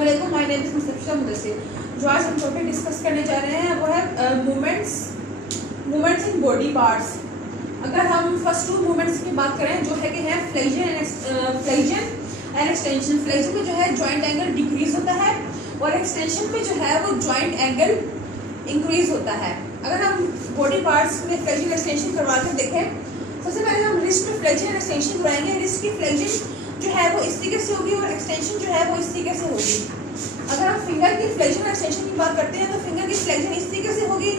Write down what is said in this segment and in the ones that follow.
अस्सलामुअलैकुम, my name is Mustafa Mudassir. जो आज हम टॉपिक डिस्कस करने जा रहे हैं वो है मूवमेंट्स इन बॉडी पार्ट्स। अगर हम फर्स्ट टू मूवमेंट्स की बात करें जो है कि है फ्लेक्शन एंड एक्सटेंशन। फ्लेक्शन में जो है जॉइंट एंगल डिक्रीज होता है और एक्सटेंशन में जो है वो जॉइंट एंगल इंक्रीज होता है। अगर हम बॉडी पार्ट्स में फ्लेक्शन एक्सटेंशन करवा कर देखें, सबसे पहले हम रिस्ट में फ्लेक्शन एंड एक्सटेंशन कराएंगे। रिस्ट की फ्लेक्शन जो है वो इस तरीके से होगी और एक्सटेंशन जो है वो इस तरीके से होगी। अगर हम फिंगर की फ्लेक्शन और एक्सटेंशन की बात करते हैं तो फिंगर की फ्लेक्शन इस तरीके से होगी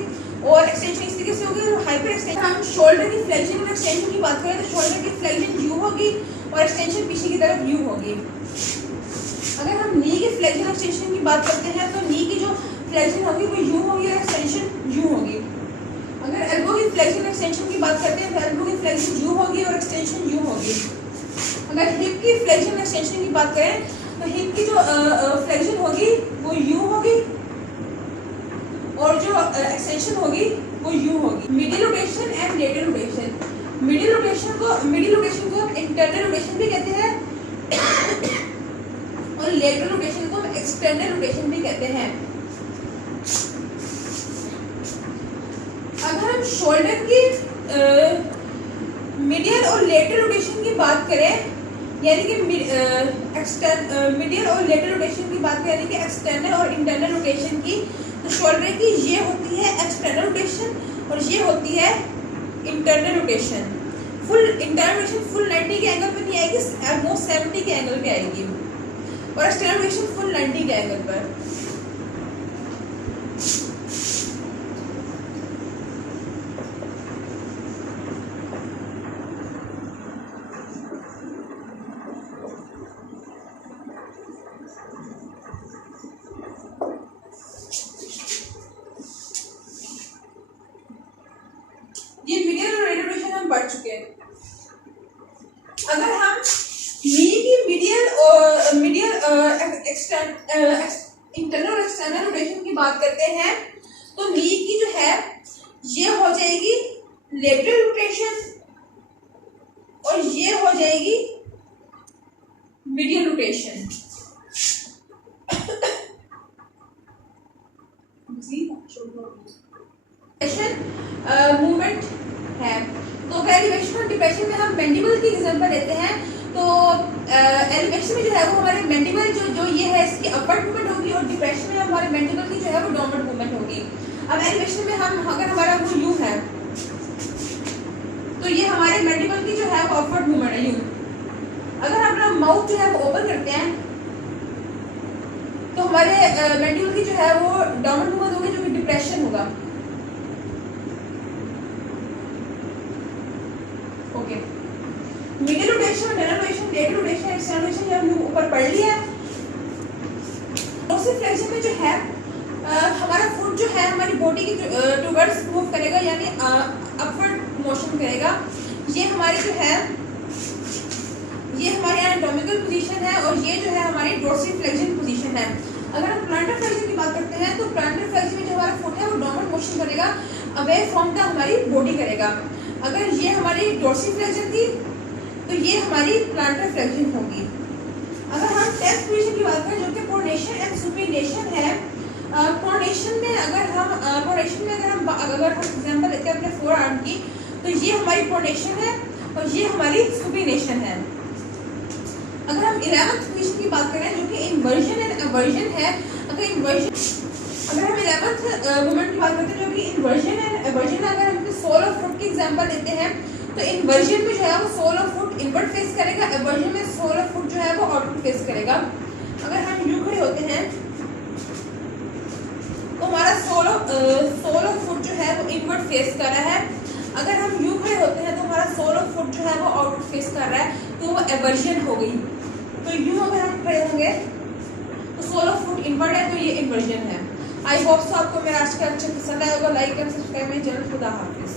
और एक्सटेंशन इस तरीके से होगी और हाइपर एक्सटेंशन। हम शोल्डर की फ्लेक्शन और एक्सटेंशन की बात करें तो शोल्डर की फ्लेक्शन यू होगी और एक्सटेंशन पीछे की तरफ यू होगी। अगर हम नी की फ्लेक्शन और एक्सटेंशन की बात करते हैं तो नी की जो फ्लेक्शन होगी वो यू होगी और एक्सटेंशन यू होगी। अगर एल्बो की फ्लेक्शन और एक्सटेंशन की बात करते हैं तो एल्बो की फ्लेक्शन यू होगी और एक्सटेंशन यू होगी। अगर हिप की फ्लेक्शन एक्सटेंशन की बात करें तो हिप की जो फ्लेक्शन होगी वो यू होगी और जो एक्सटेंशन होगी वो यू होगी। Middle rotation and lateral rotation. Middle rotation को हम इंटरनल रोटेशन भी कहते हैं और लेटरल रोटेशन को हम एक्सटर्नल रोटेशन भी कहते हैं। अगर हम शोल्डर की मिडियल और लेटरल रोटेशन की बात करें यानी कि मिडियल और लेटरल रोटेशन की बात करें यानी कि एक्सटर्नल और इंटरनल रोटेशन की, तो शोल्डर की ये होती है एक्सटर्नल रोटेशन और ये होती है internal rotation. Full internal rotation full 90 के एंगल पर नहीं आएगी, ऑलमोस्ट 70 के एंगल पे आएगी और एक्सटर्नल रोटेशन फुल 90 के एंगल पर। ये मिडियल और लेटरल रोटेशन हम पढ़ चुके हैं। अगर हम नी की इंटरनल और एक्सटर्नल रोटेशन की बात करते हैं तो नी की जो है ये हो जाएगी लेटरल रोटेशन और ये हो जाएगी मिडियल रोटेशन। मूवमेंट है तो एलिवेशन और डिप्रेशन में हम मैंडिबल की एग्जांपल लेते हैं। तो एलिवेशन में जो है वो हमारे मैंडिबल जो ये है इसकी अपवर्ड मूवमेंट होगी और डिप्रेशन में हमारे मैंडिबल की जो है वो डाउनवर्ड मूवमेंट होगी। अब एलिवेशन में हम अगर हमारा वो यू है तो ये हमारे मैंडिबल की जो है वो अपवर्ड मूवमेंट है यू। अगर हम अपना माउथ जो है वो ओपन करते हैं तो हमारे मैंडिबल की जो है वो डाउनवर्ड मूवमेंट होगी जो कि डिप्रेशन होगा। Okay, middle rotation, lateral rotation, lateral rotation, external rotation ये हमने ऊपर पढ़ लिया है। डोर्सल फ्लेक्शन में जो है हमारा फुट जो है हमारी बॉडी की टुवर्ड्स मूव करेगा यानी अपवर्ड मोशन करेगा। ये हमारी जो है ये हमारी एनाटॉमिकल पोजीशन है और ये जो है हमारी डोर्सल फ्लेक्शन पोजीशन है। अगर हम प्लांटर फ्लेक्शन की बात करते हैं तो प्लांटर फ्लेक्शन में जो हमारा फुट है वो डाउनवर्ड मोशन करेगा, अवे फ्रॉम द हमारी बॉडी करेगा। अगर ये हमारी डोर्सल फ्लेक्शन थी तो ये हमारी प्लांटर फ्लेक्शन होगी। अगर हम टेस्ट पोजीशन की बात करें जो कि प्रोनेशन एंड सुपिनेशन है, प्रोनेशन में अगर हम एग्जांपल लेते हैं अपने फोर आर्म की तो ये हमारी प्रोनेशन है और ये हमारी सुपिनेशन है। अगर हम 11th पोजीशन की बात करें जो कि इन्वर्जन एंड एवर्जन है, अगर हम 11th मूवमेंट की बात करते हैं जो कि इन्वर्जन एंड एवर्जन, अगर हम सोल ऑफ फुट की एग्जांपल लेते हैं तो इन्वर्जन में जो है वो sole of foot invert face करेगा, एवर्जन में सोल ऑफ फुट जो है वो आउटवर्ड फेस करेगा। अगर हम यूं खड़े होते हैं तो हमारा सोल ऑफ फुट जो है वो इनवर्ट फेस कर रहा है। अगर हम यूं खड़े होते हैं तो हमारा सोल ऑफ फुट जो है वो आउटवर्ड फेस कर रहा है तो वो एवर्जन हो गई। तो यूं अगर हम खड़े होंगे तो सोल ऑफ फुट इनवर्ट है तो ये इन्वर्जन है। आई होप सो आपको मेरा आज का अच्छा पसंद आया होगा। लाइक एंड सब्सक्राइब मेरे चैनल। खुदा हाफिज।